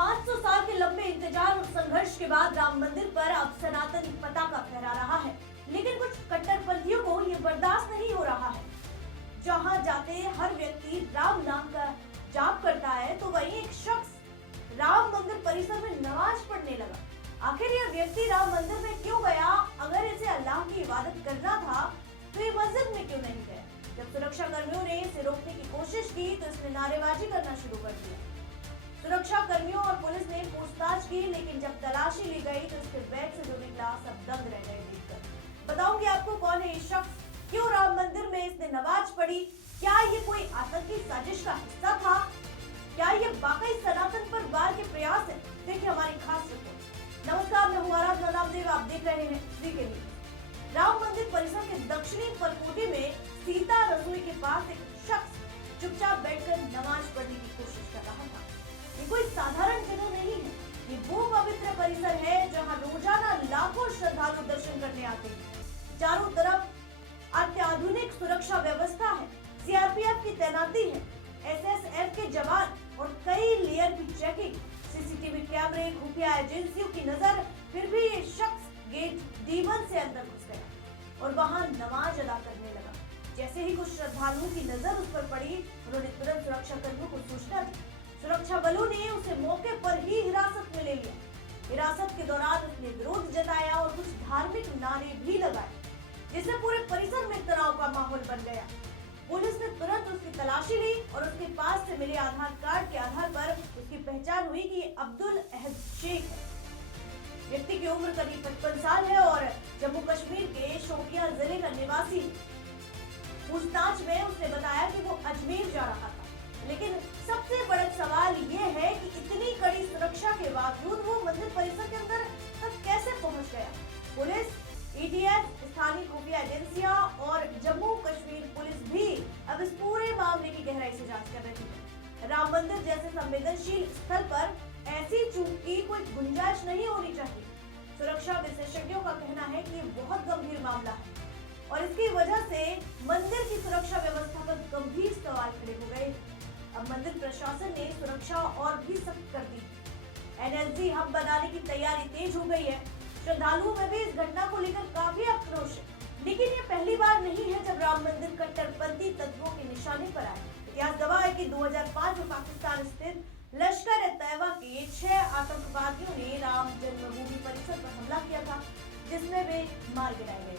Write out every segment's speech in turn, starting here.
500 साल के लंबे इंतजार और संघर्ष के बाद राम मंदिर पर अब सनातन पताका फहरा रहा है, लेकिन कुछ कट्टरपंथियों को ये बर्दाश्त नहीं हो रहा है। जहां जाते हर व्यक्ति राम नाम का जाप करता है, तो वहीं एक शख्स राम मंदिर परिसर में नमाज पढ़ने लगा। आखिर यह व्यक्ति राम मंदिर में क्यों गया? अगर इसे अल्लाह की इबादत करना था तो ये मस्जिद में क्यों नहीं गया? जब सुरक्षा कर्मियों ने इसे रोकने की कोशिश की तो इसने नारेबाजी करना शुरू कर दिया। सुरक्षा कर्मियों और पुलिस ने पूछताछ की, लेकिन जब तलाशी ली गई तो इसके बैग से जो निकला सब दंग रह गए देखकर। बताऊंगी आपको कौन है ये शख्स, क्यों राम मंदिर में इसने नमाज पढ़ी, क्या ये कोई आतंकी साजिश का हिस्सा था, क्या ये वाकई सनातन पर वार के प्रयास है? देखिए हमारी खास रिपोर्ट। नमस्कार, मैं हूं आराधना नामदेव, आप देख रहे हैं फ्री के न्यूज। राम मंदिर परिसर के दक्षिणी परकोटे में सीता रसोई के पास एक शख्स चुपचाप बैठकर नमाज पढ़ने की कोशिश कर रहा था। ये कोई साधारण जगह नहीं है, ये वो पवित्र परिसर है जहां रोजाना लाखों श्रद्धालु दर्शन करने आते हैं। चारों तरफ अत्याधुनिक सुरक्षा व्यवस्था है, सीआरपीएफ की तैनाती है, एसएसएफ के जवान और कई लेयर की चेकिंग, सीसीटीवी कैमरे, खुफिया एजेंसियों की नजर। फिर भी ये शख्स गेट D1 से अंदर घुस गया और वहां नमाज अदा करने लगा। जैसे ही कुछ श्रद्धालुओं की नजर उस पर पड़ी, उन्होंने तुरंत सुरक्षा कर्मियों को सूचना दी। सुरक्षा बलों ने उसे मौके पर ही हिरासत में ले लिया। हिरासत के दौरान उसने विरोध जताया और कुछ धार्मिक नारे भी लगाए, जिससे पूरे परिसर में तनाव का माहौल बन गया। पुलिस ने तुरंत उसकी तलाशी ली और उसके पास से मिले आधार कार्ड के आधार पर उसकी पहचान हुई कि अब्दुल अहद शेख है। व्यक्ति की उम्र करीब 55 साल है और जम्मू कश्मीर के शोपियां जिले का निवासी है। पूछताछ में उसने बताया कि वो अजमेर जा रहा था, लेकिन सबसे बड़ा सवाल ये है कि इतनी कड़ी सुरक्षा के बावजूद वो मंदिर परिसर के अंदर तक कैसे पहुंच गया? पुलिस, EDF, स्थानीय खुफिया एजेंसियां और जम्मू कश्मीर पुलिस भी अब इस पूरे मामले की गहराई से जांच कर रही है। राम मंदिर जैसे संवेदनशील स्थल पर ऐसी चूक की कोई गुंजाइश नहीं होनी चाहिए। सुरक्षा विशेषज्ञों का कहना है कि ये बहुत गंभीर मामला है और इसकी वजह से मंदिर की सुरक्षा व्यवस्था पर गंभीर सवाल खड़े हो गए। अब मंदिर प्रशासन ने सुरक्षा और भी सख्त कर दी। NLG हब बनाने की तैयारी तेज हो गई है। श्रद्धालुओं में भी इस घटना को लेकर काफी आक्रोश है, लेकिन ये पहली बार नहीं है जब राम मंदिर कट्टरपंथी तत्वों के निशाने पर आए। इतिहास गवाह है कि 2005 में पाकिस्तान स्थित लश्कर-ए-तैयबा के 6 आतंकवादियों ने राम जन्मभूमि परिसर पर हमला किया था, जिसमें वे मार गिराए गए।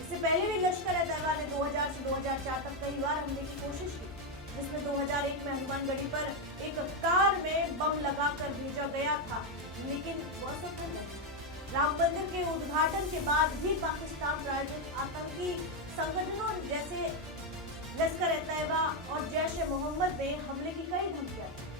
इससे पहले भी लश्कर-ए-तैयबा ने 2000 से 2004 तक कई बार हमले की कोशिश की, जिसमें 2001 में हनुमानगढ़ी पर एक कार में बम लगाकर भेजा गया था, लेकिन वह सफल नहीं। राम मंदिर के उद्घाटन के बाद भी पाकिस्तान प्रायोजित आतंकी संगठनों जैसे लश्कर-ए-तैयबा और जैश-ए-मोहम्मद ने हमले की कई धमकियां दी,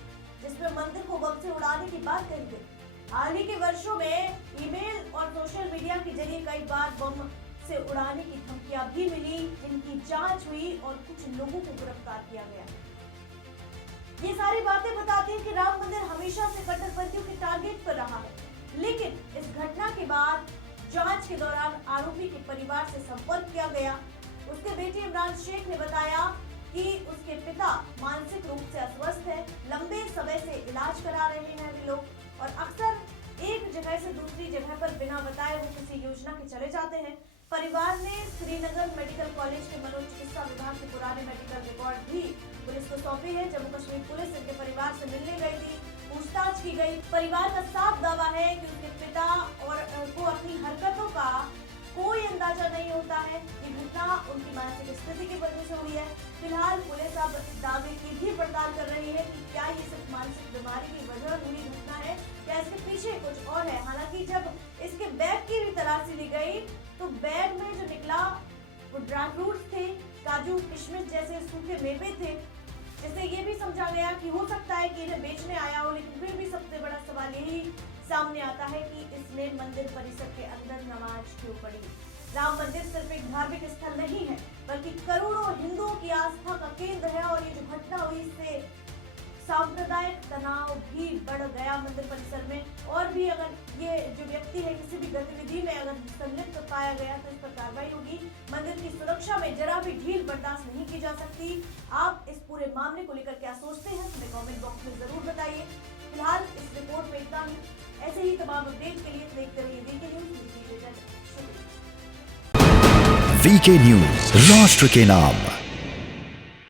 जिसमें मंदिर को बम से उड़ाने की बात कही गई। हाल ही के वर्षों में ईमेल और सोशल मीडिया के जरिए कई बार बम से उड़ाने की धमकियां भी मिली, जिनकी जांच हुई और कुछ लोगों को गिरफ्तार किया गया। ये सारी बातें बताती हैं कि राम मंदिर हमेशा से कट्टरपंथियों के टारगेट पर रहा है, लेकिन इस घटना के बाद जांच के दौरान आरोपी के परिवार से संपर्क किया गया। उसके बेटे इमरान शेख ने बताया कि उसके पिता मानसिक रूप से अस्वस्थ है, लंबे समय से इलाज करा रहे हैं वे लोग और अक्सर एक जगह से दूसरी जगह पर बिना बताए वो किसी योजना के चले जाते हैं। परिवार ने श्रीनगर मेडिकल कॉलेज के मनोचिकित्सा विभाग के पुराने मेडिकल रिकॉर्ड भी पुलिस को सौंपे हैं। जम्मू कश्मीर पुलिस इनके परिवार से मिलने गई थी, पूछताछ की गई। परिवार का साफ दावा है कि उसके पिता और को अपनी हरकतों का कोई अंदाजा नहीं होता है। ये घटना उनकी मानसिक स्थिति की वजह से हुई है। फिलहाल पुलिस अब इस दावे की भी पड़ताल कर रही है कि क्या ये सिर्फ मानसिक बीमारी की वजह हुई घटना है, क्या इसके पीछे कुछ और है। हालांकि जब इसके बैग की भी तलाशी ली गई तो बैग में जो निकला वो ड्राई फ्रूट्स थे, काजू किशमिश जैसे सूखे मेवे थे, जिससे ये भी समझा गया कि हो सकता है कि इन्हें बेचने आया हो। लेकिन फिर भी सबसे बड़ा सवाल यही सामने आता है कि इसने मंदिर परिसर के अंदर नमाज क्यों पढ़ी। राम मंदिर सिर्फ एक धार्मिक स्थल नहीं है, बल्कि करोड़ों हिंदुओं की आस्था का केंद्र है और ये जो घटना हुई इससे सांप्रदायिक तनाव भी बढ़ गया मंदिर परिसर में। और भी अगर ये जो व्यक्ति है किसी भी गतिविधि में अगर संलिप्त पाया गया तो इस पर कार्रवाई होगी। मंदिर की सुरक्षा में जरा भी ढील बर्दाश्त नहीं की जा सकती। आप इस पूरे मामले को लेकर क्या सोचते हैं, हमें कमेंट बॉक्स में जरूर बताइए। फिलहाल इस रिपोर्ट तमाम अपडेट के लिए देखते रहिए वीके न्यूज। वीके न्यूज, राष्ट्र के नाम।